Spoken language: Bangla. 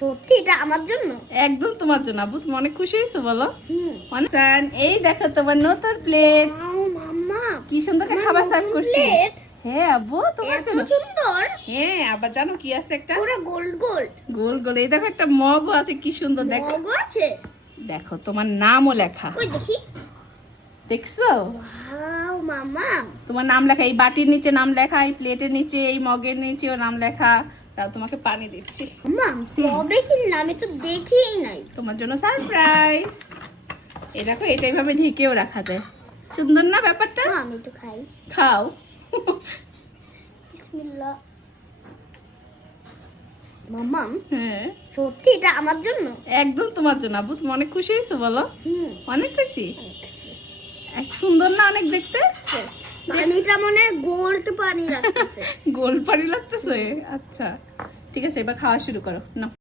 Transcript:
সত্যি এটা আমার জন্য? একদম তোমার জন্য আব্বু। তুমি অনেক খুশি হয়েছো বলো? অনেক। এই দেখো তোমার নতুন প্লেট। মাম্মা কি সুন্দর করে খাবার সার্ভ করছি। হ্যাঁ আব্বু তোমার এত জন্য। সুন্দর। হ্যাঁ আবার জানো কি আছে একটা পুরো গোল্ড গোল্ড গোল গোল। এই দেখো একটা মগও আছে, কি সুন্দর দেখো। মগ আছে? দেখো তোমার নামও লেখা, কই দেখি। দেখছো? ওয়াও মাম্মা, তোমার নাম লেখা, এই বাটির নিচে নাম লেখা, এই প্লেটের নিচে, এই মগের নিচেও নাম লেখা। তাও তোমাকে পানি দিচ্ছি। মাম্মা কবে কিনলা? আমি তো দেখিই নাই। তোমার জন্য সারপ্রাইজ। এই দেখো, এটা এইভাবে ঢেকেও রাখা যায়। সুন্দর না ব্যাপারটা? মা, আমি তো খাই। খাও। বিসমিল্লাহ। মাম্মা হ্যাঁ সত্যি এটা আমার জন্য? একদম তোমার জন্য আব্বু। তুমি অনেক খুশি হয়েছো বলো? অনেক খুশি। অনেক খুশি। এক সুন্দর না অনেক দেখতে? পানিটা মনে গোল্ড পানি লাগতেছে। গোল পানি লাগতেছে। আচ্ছা ঠিক আছে, এবার খাওয়া শুরু করো না।